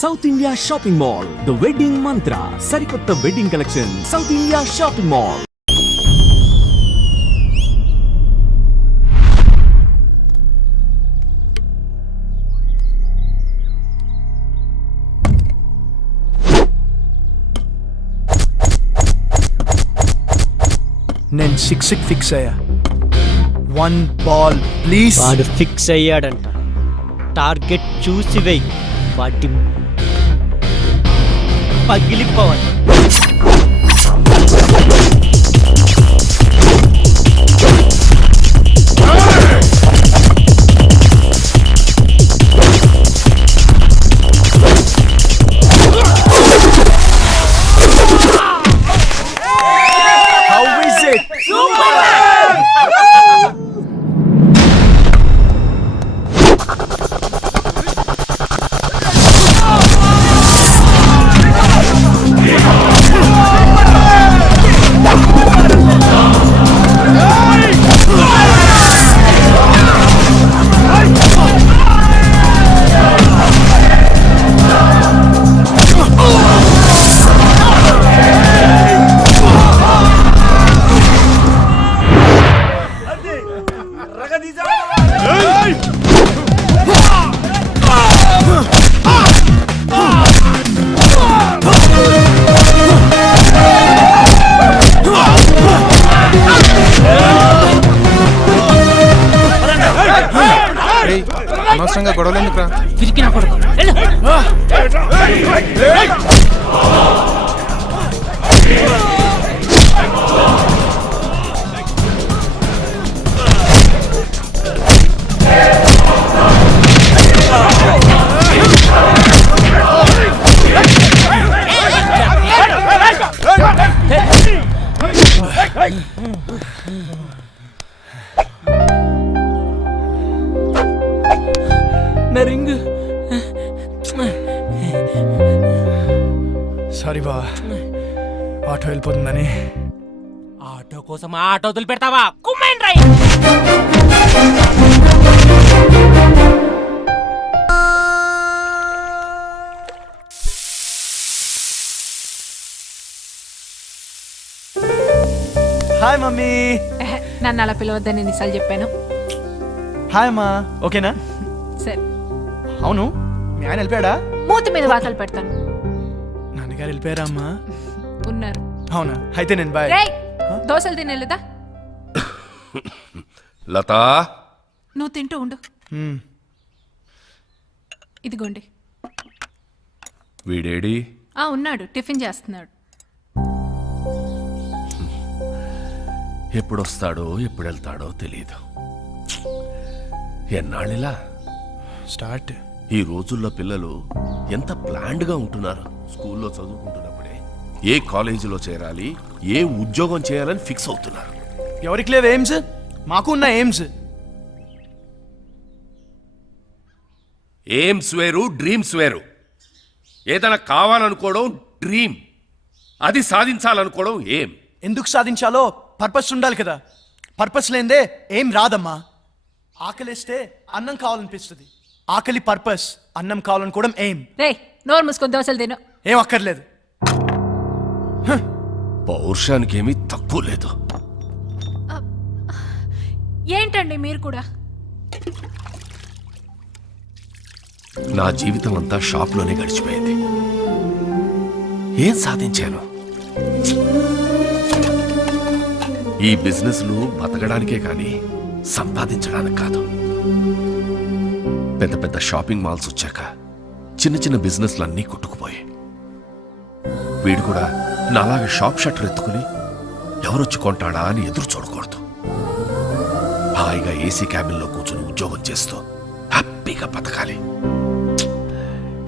South India shopping mall, the wedding mantra, సరికొత్త wedding collection, South India shopping mall. నేను 6 fix అయ్యా. 1 ball please. వాడు fix అయ్యాడంట. Target చూసి వెయ్యి, వాటి పగిలిపోవాలి. అనవసరంగా గొడవలు ఎందుకురా? సారీ బా, ఆటో వెళ్ళిపోతుందని. ఆటో కోసం ఆటో వదిలి పెడతావా? కుమ్మైన్ రై. Hi mummy. నన్ను అలా పిలవద్దని ఎన్నిసార్లు చెప్పాను. హాయ్ అమ్మా. ఓకేనా? సరే. అవును, మీ ఆయన వెళ్ళిపోయాడా? మూతి మీద వాతలు పెడతాను. నాన్నగారు వెళ్ళిపోయారా అమ్మా? ఉన్నారు. అవునా, అయితే నేను బాయ్. రేయ్, దోశలు తినేదా? లతా, నువ్వు తింటూ ఉండు. ఇదిగోండి. వీడేడి? ఉన్నాడు, టిఫిన్ చేస్తున్నాడు. ఎప్పుడొస్తాడో ఎప్పుడు వెళ్తాడో తెలియదు. ఎన్నాళ్ళిలా స్టార్ట్. ఈ రోజుల్లో పిల్లలు ఎంత ప్లాన్డ్గా ఉంటున్నారు. స్కూల్లో చదువుకుంటున్నప్పుడే ఏ కాలేజీలో చేరాలి, ఏ ఉద్యోగం చేయాలని ఫిక్స్ అవుతున్నారు. ఎవరికి లేవు ఎయిమ్స్? మాకు ఉన్న ఎయిమ్స్. ఎయిమ్స్ వేరు, డ్రీమ్స్ వేరు. ఏదైనా కావాలనుకోవడం డ్రీమ్, అది సాధించాలనుకోవడం ఏం. ఎందుకు సాధించాలో పర్పస్ ఉండాలి కదా. పర్పస్ లేదే ఏం రాదమ్మా. ఆకలిస్తే అన్నం కావాలనిపిస్తుంది. ఆకలి పర్పస్, అన్నం కావాలనుకోవడం ఏం. రేయ్, నోరు మూసుకొని దోశలు తిను. ఏం అక్కర్లేదు. పౌరుషానికి ఏమీ తక్కువ లేదు. ఏంటండి మీరు కూడా? నా జీవితం అంతా షాప్లోనే గడిచిపోయింది. ఏం సాధించాను? ఈ బిజినెస్లు బతకడానికే కానీ సంపాదించడానికి కాదు. పెద్ద పెద్ద షాపింగ్ మాల్స్ వచ్చాక చిన్న చిన్న బిజినెస్లు అన్నీ కొట్టుకుపోయాయి. వీడు కూడా నాలాగా షాప్ షట్టర్ ఎత్తుకుని ఎవరొచ్చి కొంటాడా అని ఎదురు చూడకూడదు. హాయిగా ఏసీ క్యాబిన్లో కూర్చుని ఉద్యోగం చేస్తూ హ్యాపీగా బతకాలి.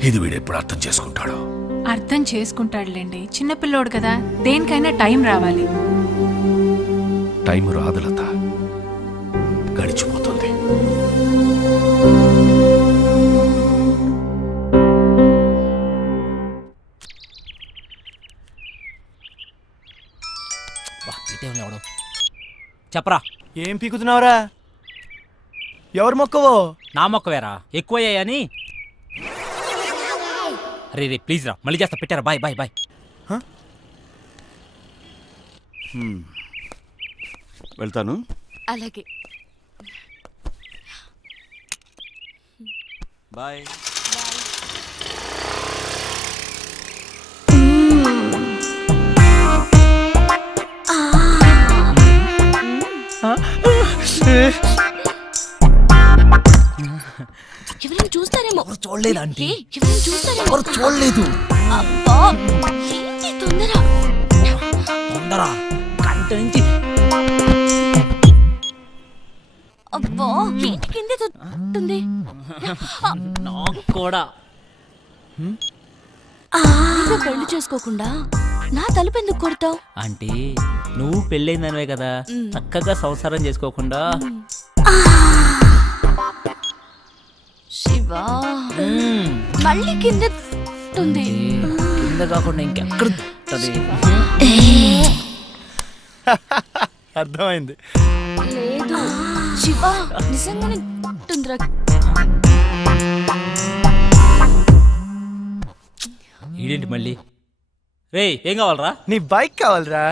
ఇది వీడు ఎప్పుడు అర్థం చేసుకుంటాడో. అర్థం చేసుకుంటాడులేండి, చిన్నపిల్లోడు కదా. దేనికైనా టైం రావాలి. టైం రాదు లత, గడిచిపోతుంది. చెప్పరా, ఏం పీకుతున్నావురా? ఎవరు మొక్కవో? నా మొక్క వేరా ఎక్కువయ్యాయని. రే రే ప్లీజ్ రా, మళ్ళీ చేస్తా, పెట్టారా, బాయ్ బాయ్ బాయ్. వెళ్తాను. అలాగే. బాయ్. ఎవరైనా చూస్తారేమో. చూడలేదు ఆంటీ. ఎవరైనా చూస్తారేమో. చూడలేదు. అబ్బా, ఏంటి తొందర? తొందర గంట నుంచి. అబ్బా, ఏంటి కిందే తొందరటుంది? నాకు కూడా. ఇంకా పెళ్లి చేసుకోకుండా నా తలుపు ఎందుకు కొడతావు? ఆంటీ నువ్వు పెళ్ళైందనివే కదా, చక్కగా సంసారం చేసుకోకుండా. శివా, మళ్ళీ కింద తుంది. కింద కాకుండా ఇంకెక్కడ ఉంటది? అర్థమైంది. లేదు శివా, నిజంగానే తుందిరా. ఈడేంటి మళ్ళీ? రే ఏం కావాలరా? నీ బైక్ కావాలరా?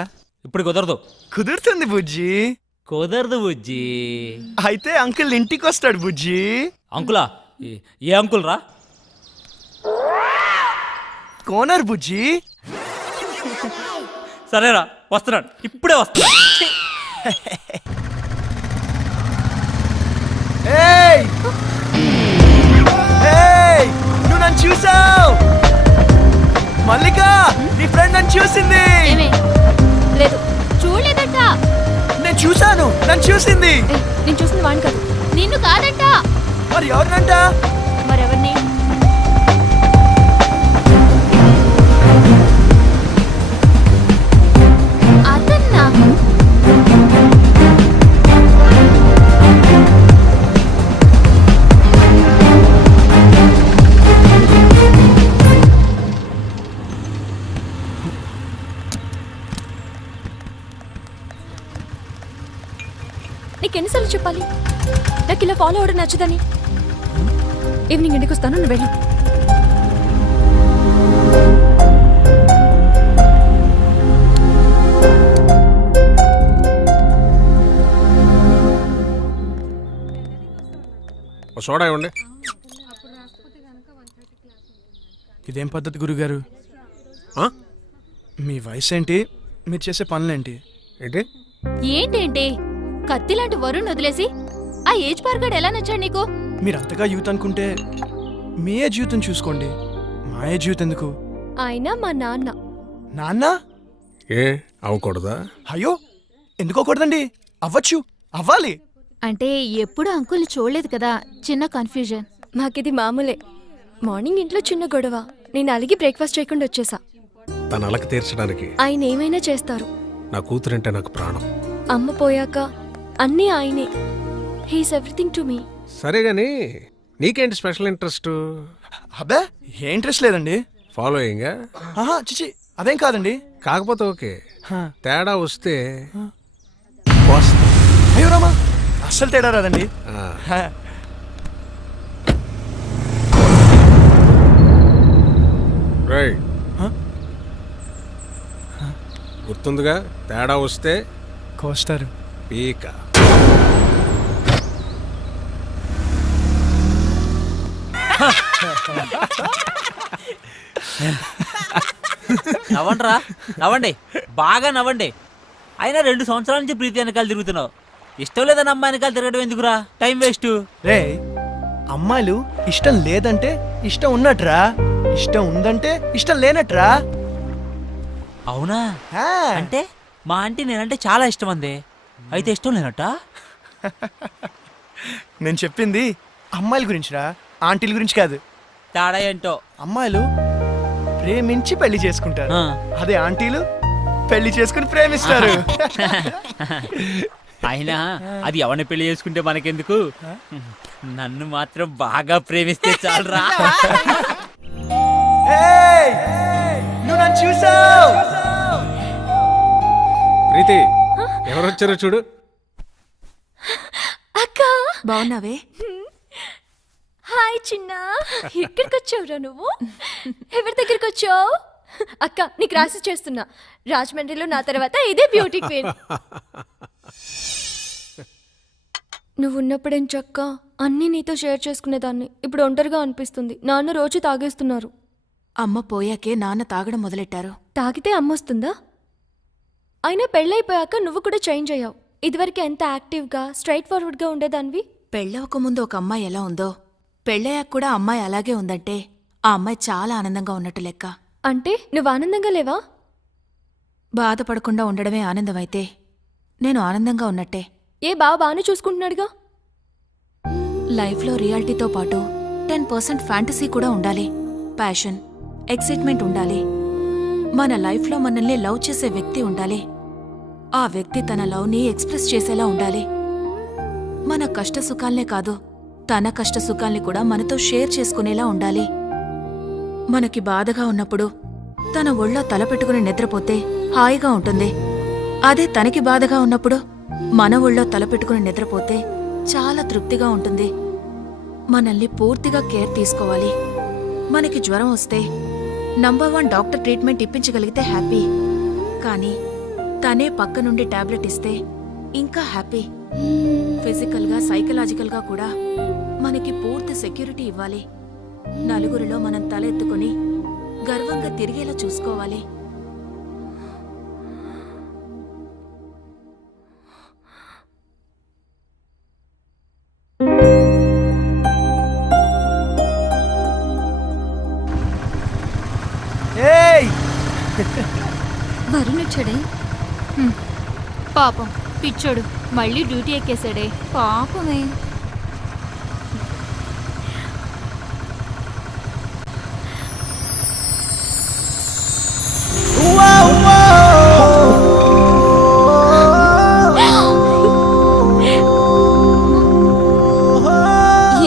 ఇప్పుడు కుదరదు. కుదురుతుంది బుజ్జి. కుదరదు బుజ్జి. అయితే అంకుల్ ఇంటికి వస్తాడు బుజ్జి. అంకులా? ఏ అంకుల్ రా? కోనర్ బుజ్జి. సరేరా, వస్తున్నాడు, ఇప్పుడే వస్తున్నాడు. ఏయ్! ఏయ్! నువ్వు నన్ను చూసావు? మల్లిక, నీ ఫ్రెండ్ నన్ను చూసింది. లేదు, చూడలేదంట. నేను చూసాను, నన్ను చూసింది. నేను చూసింది వాడిని కాదు, నిన్ను కాదంట. మరి ఎవరినంట? మరెవరిని? అతన్నా? నీకెన్నిసార్లు చెప్పాలి నాకు ఇలా ఫాలో అవడం నచ్చదని? ఈవినింగ్ ఇంటికి వస్తాను, నువ్వు వెళ్ళు. సోడా ఇవ్వండి. ఇదేం పద్ధతి గురుగారు? ఆ? మీ వయసు ఏంటి, మీరు చేసే పనులేంటి? ఏంటి? ఏంటేంటి? కత్తి లాంటి వరుణ్ వదిలేసి ఆ ఏజ్ పార్గాడు ఎలా నచ్చాడు నీకు? మీరు అంతగా యూత్ అనుకుంటే మీ ఏ జీవితం చూసుకోండి, మా ఏ జీవితం ఎందుకు? ఆయన మా నాన్న. నాన్న? ఏ అవ్వకూడదా? అయ్యో, ఎందుకోకూడదండి? అవ్వచ్చు, అవ్వాలి. అంటే ఎప్పుడు అంకుల్ని చూడలేదు కదా, చిన్న కన్ఫ్యూజన్. మాకిది మామూలే. మార్నింగ్ ఇంట్లో చిన్న గొడవ, నేను అలిగి బ్రేక్ఫాస్ట్ చేయకుండా వచ్చేసా. తన అలక తీర్చడానికి ఆయన ఏమైనా చేస్తారు. నా కూతురంటే నాకు ప్రాణం. అమ్మ పోయాక అన్నీ ఆయనే. He's everything to me. సరే గాని నీకేంటి స్పెషల్ ఇంట్రెస్ట్? అబ్బే, ఏ ఇంట్రెస్ట్ లేదండి. ఫాలోయింగ్? ఆహా, చిచి, అదేం కాదండి. కాకపోతే ఓకే, హా. తేడా వస్తే అయ్యో రామా, అస్సలు తేడా రాదండి. ఆ. హా. రైట్. హా? గుర్తుందిగా, తేడా వస్తే కోస్తారు. పీక. నవ్వండిరా, నవ్వండి, బాగా నవ్వండి. అయినా 2 సంవత్సరాల నుంచి ప్రీతి వెనకాల తిరుగుతున్నావు. ఇష్టం లేదని అమ్మాయి వెనకాల తిరగడం ఎందుకురా? Time waste. రే, అమ్మాయిలు ఇష్టం లేదంటే ఇష్టం ఉన్నట్రా, ఇష్టం ఉందంటే ఇష్టం లేనట్రా. అవునా? హా. అంటే మా ఆంటీ నేనంటే చాలా ఇష్టం అంది, అయితే ఇష్టం లేనట్ట? నేను చెప్పింది అమ్మాయిల గురించిరా, ఆంటీల గురించి కాదు. తేడా ఏంటో. అమ్మాయిలు ప్రేమించి పెళ్లి చేసుకుంటారు, ఆ. అదే ఆంటీలు పెళ్లి చేసుకుని ప్రేమిస్తారు. అయినా అది ఎవరిని పెళ్లి చేసుకుంటే మనకెందుకు? నన్ను మాత్రం బాగా ప్రేమిస్తే చాలరా. ఏయ్! నువ్వు నన్ను చూసావు? ప్రీతి, ఎవరొచ్చారో చూడు. అక్క బాగున్నావే? హాయ్ చిన్న, ఇక్కడికి వచ్చావురా నువ్వు? ఎవరితో వచ్చావు అక్క నీకు రాసి చేస్తున్నా రాజమండ్రిలో నా తర్వాత ఇదే బ్యూటీ క్వీన్ నువ్వు ఉన్నప్పుడేం చక్క అన్నీ నీతో షేర్ చేసుకునేదాన్ని ఇప్పుడు ఒంటరిగా అనిపిస్తుంది నాన్న రోజు తాగేస్తున్నారు అమ్మ పోయాకే నాన్న తాగడం మొదలెట్టారు. తాగితే అమ్మొస్తుందా అయినా పెళ్ళైపోయాక నువ్వు కూడా చేంజ్ అయ్యావు ఇదివరకు ఎంత యాక్టివ్గా స్ట్రైట్ ఫార్వర్డ్గా ఉండేదానివి పెళ్ళవక ముందు ఒక అమ్మాయి ఎలా ఉందో పెళ్ళయ్యాక కూడా అమ్మాయి అలాగే ఉందంటే ఆ అమ్మాయి చాలా ఆనందంగా ఉన్నట్టు లెక్క. అంటే నువ్వు ఆనందంగా లేవా బాధపడకుండా ఉండడమే ఆనందమైతే నేను ఆనందంగా ఉన్నట్టే. ఏ బాగానే చూసుకుంటున్నాడుగా లైఫ్లో రియాలిటీతో పాటు 10% ఫ్యాంటసీ కూడా ఉండాలి. ప్యాషన్, ఎక్సైట్మెంట్ ఉండాలి. మన లైఫ్లో మనల్ని లవ్ చేసే వ్యక్తి ఉండాలి. ఆ వ్యక్తి తన లవ్ని ఎక్స్ప్రెస్ చేసేలా ఉండాలి. మన కష్ట సుఖాల్నే కాదు తన కష్ట సుఖాల్ని కూడా మనతో షేర్ చేసుకునేలా ఉండాలి. మనకి బాధగా ఉన్నప్పుడు తన ఒళ్ళో తల పెట్టుకుని నిద్రపోతే హాయిగా ఉంటుంది. అదే తనకి బాధగా ఉన్నప్పుడు మన ఒళ్ళో తల పెట్టుకుని నిద్రపోతే చాలా తృప్తిగా ఉంటుంది. మనల్ని పూర్తిగా కేర్ తీసుకోవాలి. మనకి జ్వరం వస్తే నంబర్ 1 డాక్టర్ ట్రీట్మెంట్ ఇప్పించగలిగితే హ్యాపీ. కానీ తనే పక్క నుండి టాబ్లెట్ ఇస్తే ఇంకా హ్యాపీ. ఫిజికల్గా సైకలాజికల్గా కూడా మనకి పూర్తి సెక్యూరిటీ ఇవ్వాలి. నలుగురిలో మనం తల ఎత్తుకుని గర్వంగా తిరిగేలా చూసుకోవాలి. వరుణ్ వచ్చాడే పాపం పిచ్చోడు మళ్ళీ డ్యూటీ ఎక్కేశాడే పాపమే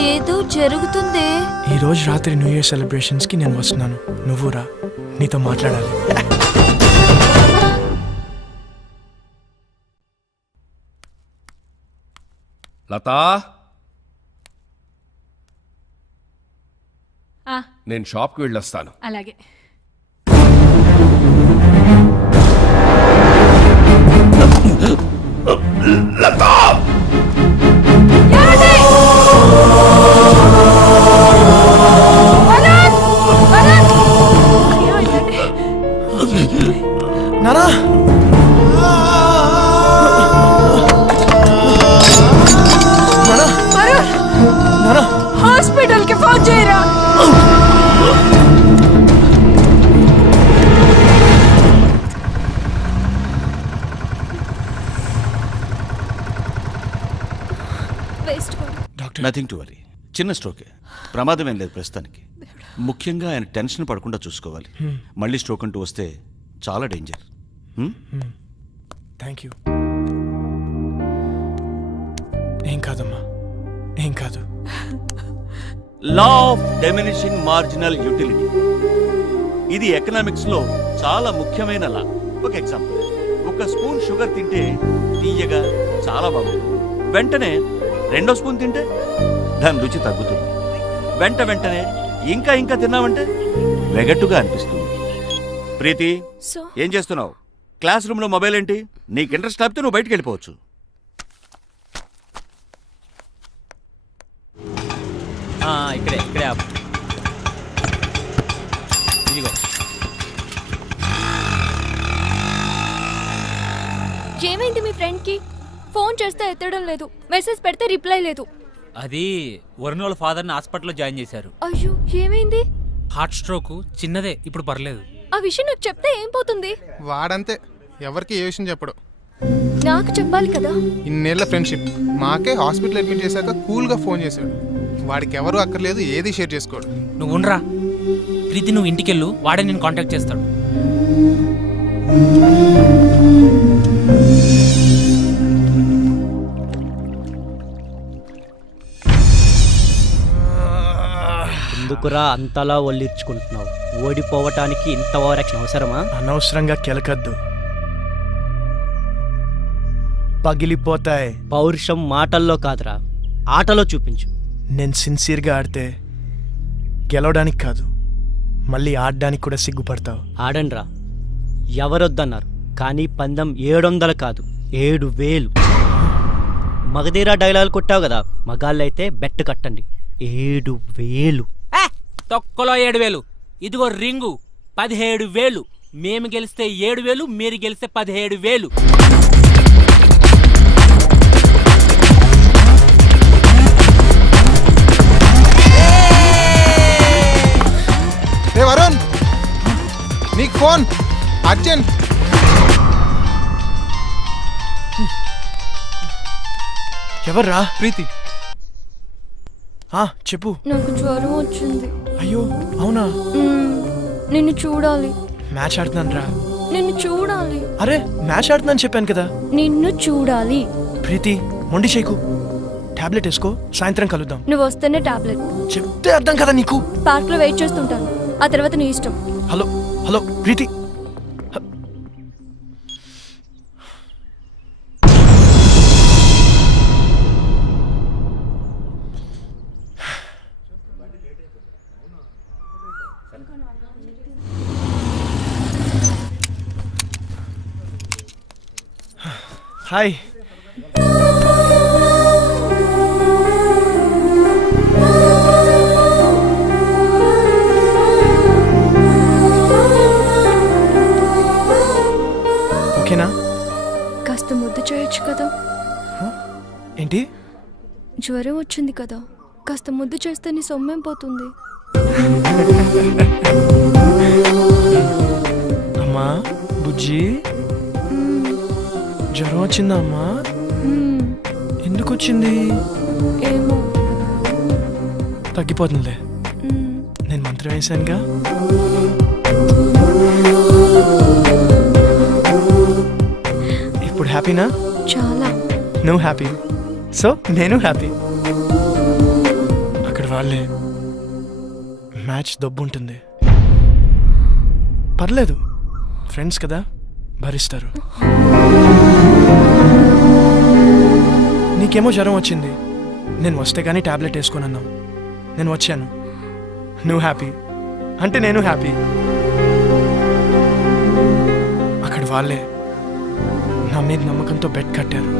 ఏదో జరుగుతుందే. ఈ రోజు రాత్రి న్యూ ఇయర్ సెలబ్రేషన్స్ కి నేను వస్తున్నాను నువ్వు రా నీతో మాట్లాడాలి. లతా నేను షాప్కి వెళ్ళొస్తాను. అలాగే. నానా హాస్పిటల్ కి ఫోన్ చేయరా. నథింగ్ టు వరీ, చిన్న స్ట్రోకే, ప్రమాదం ఏం లేదు ప్రస్తుతానికి. ముఖ్యంగా ఆయన టెన్షన్ పడకుండా చూసుకోవాలి. మళ్ళీ స్ట్రోక్ అంటూ వస్తే చాలా డేంజర్. Thank you. ఏం కాదమ్మా ఏం కాదు. Law of diminishing marginal utility, ఇది ఎకనామిక్స్ లో చాలా ముఖ్యమైన లా. ఒక ఎగ్జాంపుల్, ఒక స్పూన్ షుగర్ తింటే తీయగా చాలా బాగుంటుంది. వెంటనే 2వ స్పూన్ తింటే దాని రుచి తగ్గుతుంది. వెంటనే ఇంకా ఇంకా తిన్నామంటే వెగట్టుగా అనిపిస్తుంది. ప్రీతి, ఏం చేస్తున్నావు? క్లాస్ రూమ్ లో మొబైల్ ఏంటి? నీకు ఇంట్రెస్ట్ లేకపోతే నువ్వు బయటికి వెళ్ళిపోవచ్చు. ఇక్కడే ఇక్కడే ఆపు. ఇదిగో ఏమైంది మీ ఫ్రెండ్ కి? ఫోన్ చేస్తే ఎత్తడం లేదు, మెసేజ్ పెడితే రిప్లై లేదు. అది వరుణ్ వాళ్ళ ఫాదర్ని హాస్పిటల్లో జాయిన్ చేశారు. అయ్యో ఏమైంది? హార్ట్ స్ట్రోక్ చిన్నదే, ఇప్పుడు పర్లేదు. ఆ విషయం నాకు చెప్తే ఏం పోతుంది? వాడంతే, ఎవరికి ఏ విషయం చెప్పడు. నాకు చెప్పాలి కదా. ఇన్నేళ్ల ఫ్రెండ్షిప్, మాకే హాస్పిటల్ అడ్మిట్ చేశాక కూల్గా ఫోన్ చేశాడు. వాడికి ఎవరు అక్కర్లేదు, ఏది షేర్ చేసుకోడు. నువ్వు ఉండరా ప్రీతి, నువ్వు ఇంటికెళ్ళు, వాడే నేను కాంటాక్ట్ చేస్తాడు. ఎందుకురా అంతలా ఒళ్ళిర్చుకుంటున్నావు? ఓడిపోవటానికి ఇంత ఓవరాక్షన్ అవసరమా? అనవసరంగా కెలకద్దు, పగిలిపోతాయి. పౌరుషం మాటల్లో కాదురా, ఆటలో చూపించు. నేను సిన్సియర్గా ఆడితే గెలవడానికి కాదు, మళ్ళీ ఆడడానికి కూడా సిగ్గుపడతావు. ఆడండ్రా, ఎవరొద్దన్నారు, కానీ పందెం 700 కాదు 7000. మగధీరా డైలాగ్ కొట్టావు కదా, మగాళ్ళైతే బెట్ కట్టండి 7000. తొక్కలో 7000. ఇదిగో రింగు 17,000. మేము గెలిస్తే 7,000, మీరు గెలిస్తే 17,000. రే వరుణ్, నీకు ఫోన్ అర్జెంట్. ఎవర్రా? ప్రీతి. చెప్పు. నాకు జ్వరం వచ్చింది. అయ్యో అవునా? నిన్ను చూడాలి. మ్యాచ్ ఆడుతున్నాను రా. నిన్ను చూడాలి. అరే మ్యాచ్ ఆడుతున్నాను చెప్పాను కదా. నిన్ను చూడాలి. ప్రీతి మొండి చేయకు. టాబ్లెట్ వేసుకో, సాయంత్రం కలుద్దాం. నువ్వు వస్తేనే టాబ్లెట్. చెప్తే అర్థం కదా నీకు. పార్క్ లో వెయిట్ చేస్తుంటాను, ఆ తర్వాత నీ ఇష్టం. హలో హలో ప్రీతి. హాయ్. ఓకేనా? కాస్త ముద్దు చేయొచ్చు కదా. ఏంటి? జ్వరం వచ్చింది కదా, కాస్త ముద్దు చేస్తే నీ సొమ్మేం పోతుంది. అమ్మా బుజ్జి, జ్వరం వచ్చిందా అమ్మా? ఎందుకు వచ్చింది? ఏమో. తగ్గిపోతుందిలే, నేను మంత్రం వేశానుగా. ఇప్పుడు హ్యాపీనా? చాలా. నువ్వు హ్యాపీ, సో నేను హ్యాపీ. అక్కడ వాళ్ళే మ్యాచ్ దబ్బు ఉంటుంది. పర్లేదు, ఫ్రెండ్స్ కదా, భరిస్తారు. నీకేమో జ్వరం వచ్చింది, నేను వస్తే కానీ టాబ్లెట్ వేసుకున్నాను. నేను వచ్చాను, నువ్వు హ్యాపీ అంటే నేను హ్యాపీ. అక్కడ వాళ్ళే నా మీద నమ్మకంతో బెట్ కట్టారు.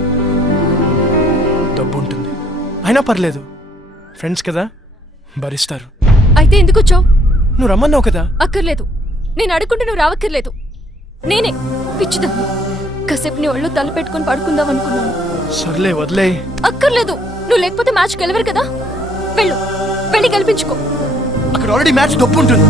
డబ్బు ఉంటుంది, అయినా పర్లేదు, ఫ్రెండ్స్ కదా, భరిస్తారు. అయితే ఎందుకు వచ్చావు? నువ్వు రమ్మన్నావు కదా. అక్కర్లేదు, నేను అడుగుంటే నువ్వు రావక్కర్లేదు. నేనే పిచ్చిదా కాసేపు నీ ఒళ్ళు తల పెట్టుకుని పడుకుందాం అనుకున్నాను. సర్లే వదిలే. అక్కర్లేదు, నువ్వు లేకపోతే మ్యాచ్ గెలవరు కదా. వెళ్ళు, వెళ్ళి గెలిపించుకో. అక్కడ ఆల్రెడీ మ్యాచ్ డబ్బు ఉంటుంది.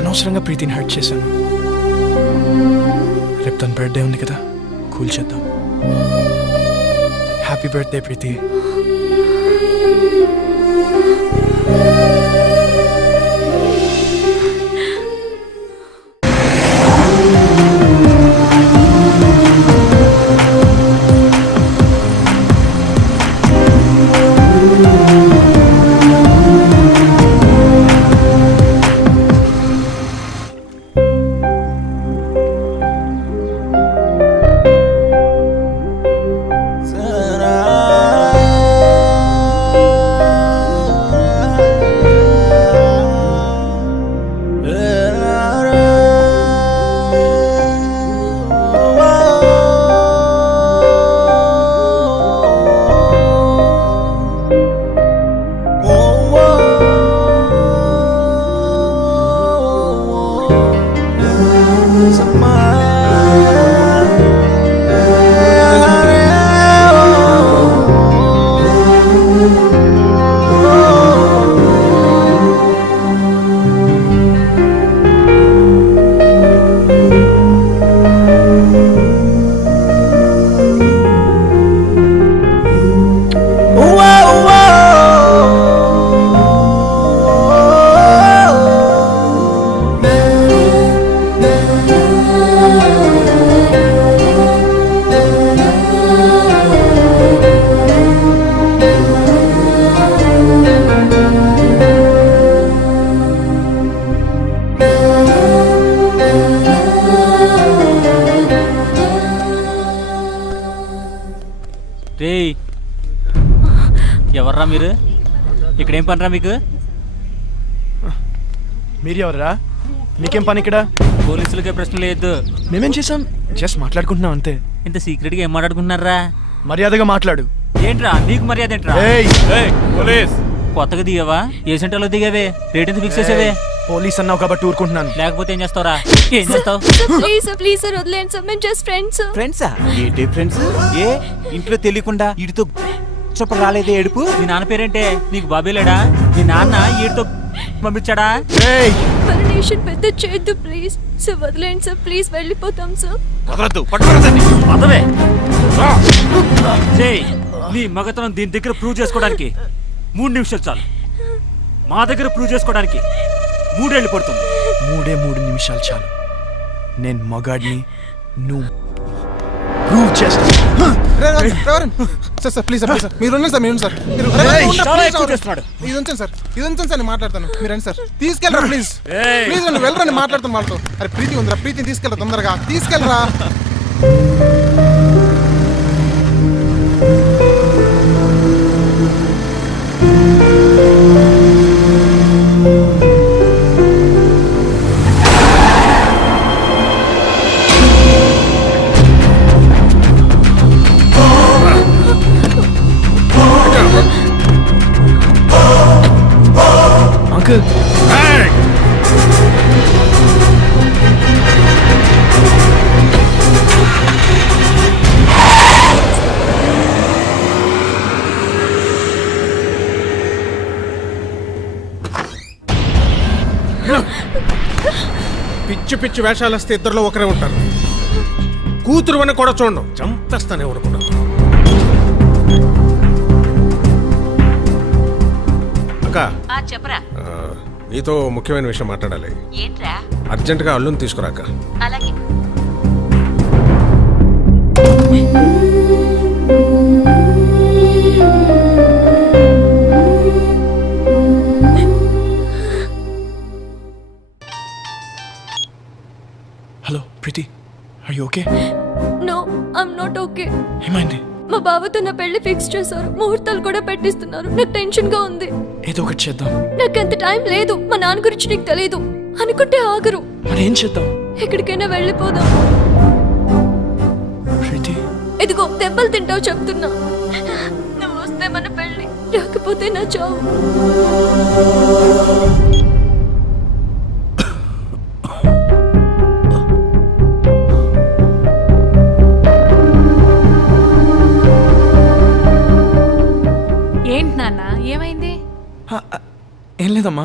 అనవసరంగా ప్రీతిని హర్ట్ చేశాను. రేపు తన బర్త్డే ఉంది కదా, కూల్ చేద్దాం. హ్యాపీ బర్త్డే ప్రీతి. రేయ్ ఎవర్రా మీరు? ఇక్కడేం పనిరా మీకు? మీరు ఎవరా? మీకేం పని ఇక్కడ? పోలీసులకే ప్రశ్న లేదు. మేమేం చేసాం? జస్ట్ మాట్లాడుకుంటున్నాం అంతే. ఇంత సీక్రెట్గా ఏం మాట్లాడుకుంటున్నారా? మర్యాదగా మాట్లాడు. ఏంట్రా నీకు మర్యాద ఏంట్రా? పోలీస్ కొత్తగా దిగావా? ఏ సెంటర్లో దిగావే? రేట్ ఎంత ఫిక్స్ చేసేవే? పోలీస్ అన్నావు కాబట్టి ఊరుకుంటున్నాను. లేకపోతే ఏం చేస్తావురా? ఏం చేస్తావు? ప్లీజ్ సార్ వదిలేండి సార్, మేము జస్ట్ ఫ్రెండ్స్. ఫ్రెండ్సా? ఏంటి ఫ్రెండ్స్? ఏ ఇంట్లో తెలియకుండా వీడితో చొప్ప రాలేదే ఏడుపు? మీ నాన్న పేరేంటే? నీకు బాబే లేడా? మీ నాన్న ఈడితో పంపించాడా? పర్మిషన్ పెద్ద చేయొద్దు ప్లీజ్ సార్, వదిలేండి సార్ ప్లీజ్, వెళ్ళిపోతాం సార్. వదలద్దు, పట్టుకోరదండి. పదవే చేయి. నీ మగతనం దీని దగ్గర ప్రూవ్ చేసుకోవడానికి 3 నిమిషాలు చాలు. మా దగ్గర ప్రూవ్ చేసుకోవడానికి 3 ఏళ్ళు పడుతుంది. 3 నిమిషాలు చాలు. నేను మగాడిని, నువ్వు ప్రూవ్ చేస్తా. సార్ ప్లీజ్ సార్, మీరు ఉండండి సార్, మీరు ఉండండి సార్, మీరు చాలా ఎక్కువ చేస్తున్నాడు. ఇది ఉంచండి సార్, ఇది ఉంచండి సార్, నేను మాట్లాడతాను. మీరు రండి సార్, తీసుకెళ్ళరా ప్లీజ్, ప్లీజ్ రండి, వెళ్ళరండి, మాట్లాడతాను వాళ్ళతో. అరే ప్రీతి ఉందిరా, ప్రీతిని తీసుకెళ్ళరా, తొందరగా తీసుకెళ్ళరా. అంకుల్ పిచ్చి పిచ్చి వేషాలు వస్తే ఇద్దరులో ఒకరే ఉంటారు. కూతురు అని కూడా చూడండి, చంపేస్తానే ఊరుకున్నాను. అక్క చెప్పరా. నీతో ముఖ్యమైన విషయం మాట్లాడాలి. ఏంట్రా? అర్జెంటుగా అల్లుని తీసుకురాక. అలాగే. Hello Preethi, are you okay? No I'm not okay. ఏమైంది? మా బావతో నా పెళ్లి ఫిక్స్ చేశారు, ముహూర్తాలు కూడా పెట్టిస్తున్నారు. నాకు టెన్షన్ గా ఉంది. ఏదో ఒకటి చేద్దాం. నాకు అంత టైం లేదు. మా నాన్న గురించి నీకు తెలియదు అనుకుంటే ఆగరు. మరి ఏం చేద్దాం? ఎక్కడికైనా వెళ్ళిపోదాం. ప్రీతి ఇదిగో దెబ్బలు తింటావు చెప్తున్నా. నువ్వు వస్తే మన పెళ్లి, రాకపోతే నా చావు. ఏంటి నాన్న, ఏమైంది? ఏం లేదమ్మా.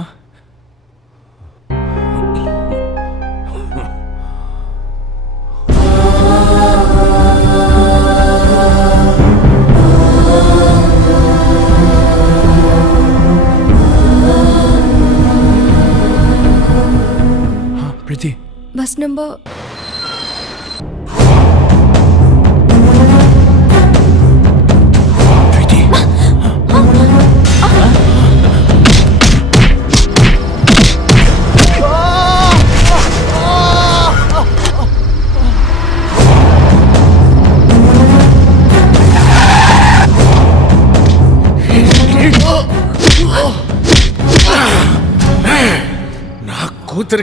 ప్రీతి బస్ నంబర్ ప్రీతి కూతురికి